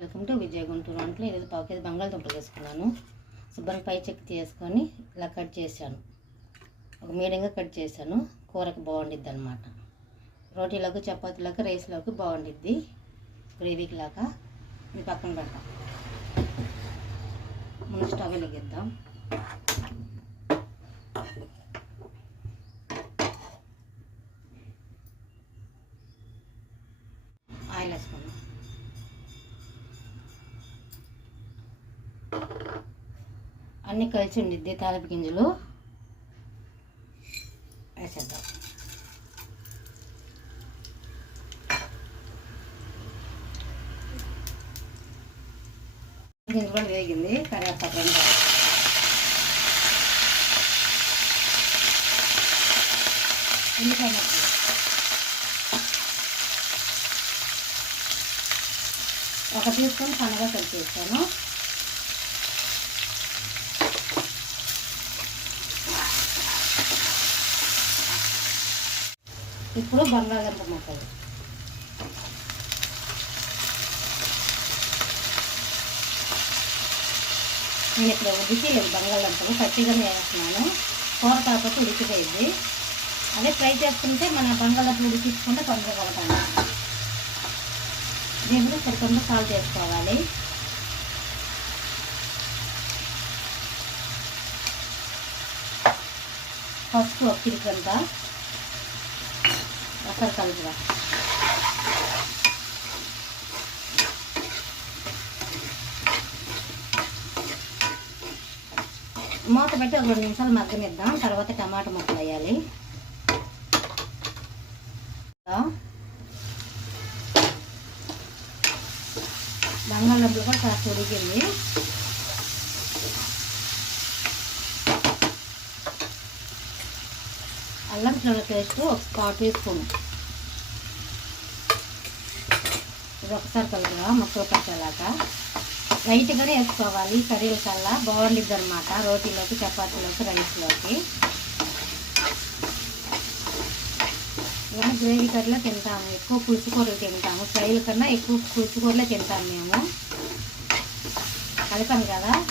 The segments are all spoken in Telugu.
వెల్కమ్ టు విజయ గుంటూరు వంటలు ఈరోజు పావు కేజీ బంగాళదుంపలు వేసుకున్నాను శుభ్రం పై చెక్ చేసుకొని ఇలా కట్ చేశాను. ఒక మీడియంగా కట్ చేశాను. కూరకు బాగుండిద్ది అనమాట రోటీలకు చపాతీలకు రైస్లోకి బాగుండిద్ది. గ్రేవీకి లాగా ఇది పక్కన పెడతాం. ముందు స్టవ్ వెలిగిద్దాం. ఆయిల్ వేసుకుందాం. అన్నీ కలిసి ఉండిద్ది తాలింపు గింజలు. వేసేద్దాం. గింజ కూడా వేగింది కరివేపాకు రెండు ఒక టీ స్పూన్ సన్నగా కట్ ఇప్పుడు బంగాళదుంప ముక్కలు. నేను ఇక్కడ ఉడికి లేదు బంగాళదుంపలు పచ్చిగానే వేస్తున్నాను కూర కాకపోతే ఉడికిపోయింది. అదే ఫ్రై చేసుకుంటే మన బంగాళదుంప ఉడికించుకుంటే తొందరగా అవుతాను దీంట్లో సరికొంత సాల్ట్ వేసుకోవాలి. ఫస్ట్ ఒక చిరికంత ఒకసారి కలుపుగా మూత పెట్టి ఒక రెండు నిమిషాలు మగ్గనిద్దాం. తర్వాత టమాటా ముక్కలు వేయాలి. బంగాళదుంపలు కూడా కాస్త ఉడికింది అల్లం చిన్న పేస్ట్ ఒక పావు టీ స్పూన్. ఇది ఒకసారి కలుపుగా ముక్కలు పట్టేలాగా. లైట్గానే వేసుకోవాలి. కర్రీల కల్లా బాగుండిద్ది అనమాట రోటీలోకి చపాతీలోకి రైస్లోకి. ఇలా గ్రేవీ కర్రీలో తింటాము. ఎక్కువ పులుసుకూరలు తింటాము. ఫ్రైల కన్నా ఎక్కువ పులుసుకూరలే తింటాము మేము. కలిపాను కదా?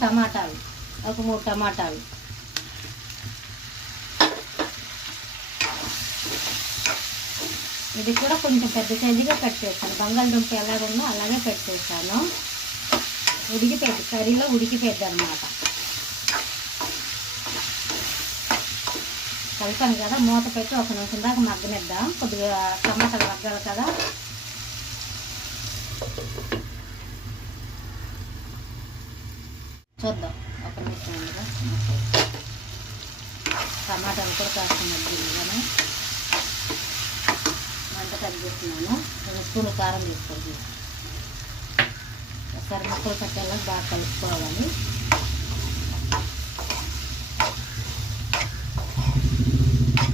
టమాటాలు. ఒక మూడు టమాటాలు. ఇది కూడా కొంచెం పెద్ద సైజుగా కట్ చేస్తాను. బంగాళదుంప ఎలాగుందో అలాగే కట్ చేస్తాను. ఉడికిపోయింది కర్రీలో ఉడికిపోయింది అనమాట కలిపాను కదా మూత పెట్టి ఒక నిమిషం దాకా మగ్గనిద్దాం. కొద్దిగా టమాటాలు మగ్గాలి కదా. చూద్దాం. ఒక నిమిషం ఉండగా టమాటాలు కూడా కాస్త మగ్గింది కానీ కట్ తగ్గిస్తున్నాను రెండు స్పూన్లు కారం వేసుకోండి ఒకసారి ముక్కలు పట్టేలా బాగా కలుపుకోవాలి.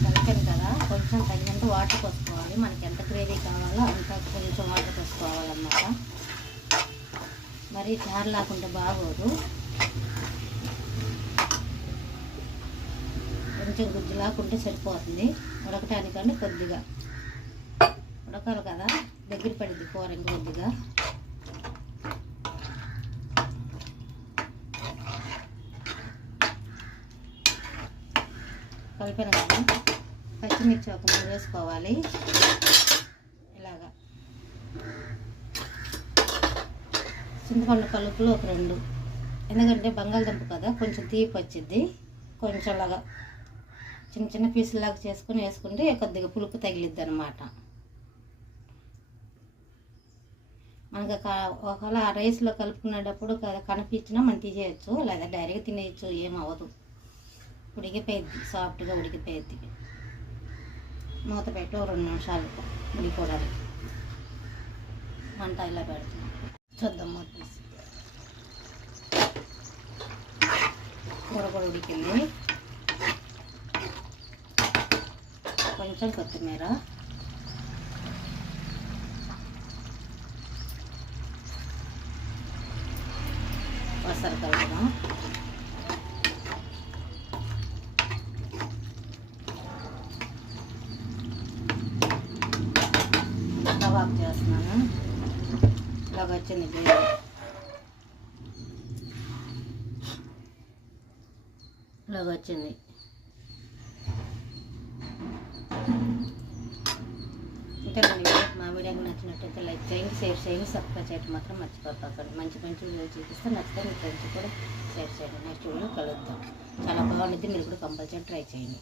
కలిపాను కదా కొంచెం తగినంత వాటర్ పోసుకోవాలి. మనకి ఎంత గ్రేవీ కావాలో అంత కొంచెం వాటర్ పోసుకోవాలన్నమాట. మరి చారు లేకుంటే బాగోదు. కొంచెం గుజ్జు లేకుంటే సరిపోతుంది. ఉడకటానికంటే కొద్దిగా. ఉడకాలి కదా? దగ్గర పడింది కూర ఇంకొద్దిగా కలిపిన కదా పచ్చిమిర్చి ఒక మూడు వేసుకోవాలి. ఇలాగా. చింతపండు కలుపులు ఒక రెండు. ఎందుకంటే బంగాళదుంప కదా కొంచెం తీపి వచ్చింది. కొంచెం లాగా చిన్న చిన్న పీసులాగా చేసుకొని వేసుకుంటే కొద్దిగా పులుపు తగిలిద్ది అనమాట మనకు ఒకవేళ ఆ రైస్లో కలుపుకునేటప్పుడు కనిపించినా మనం తీసేయచ్చు లేదా డైరెక్ట్ తినేయచ్చు ఏమవ్వదు. ఉడికిపోయిద్ది సాఫ్ట్గా ఉడికిపోయిద్ది. మూత పెట్టి ఒక రెండు నిమిషాలు ఉడికోవడానికి మంట ఇలా పెడుతున్నాం. చూద్దాం మూత తీసి. కూర కూడా ఉడికింది. కొంచెం కొత్తిమీర. ఒకసారి కలుపుదాం కబాబ్ చేస్తున్నాను. ఇలాగ వచ్చింది గ్రేవీ ఇలాగ వచ్చింది. ఇంతేనండి. నచ్చినట్టయితే లైక్ చేయండి షేర్ చేయండి సబ్స్క్రైబ్ చేయడం మాత్రం మర్చిపోతాకండి మంచి మంచి వీడియో చూపిస్తే నచ్చితే మీ ఫ్రెండ్స్ కూడా షేర్ చేయండి. నెక్స్ట్ వీడియో కలుద్దాం. చాలా బాగుంటుంది మీరు కూడా కంపల్సరీ ట్రై చేయండి.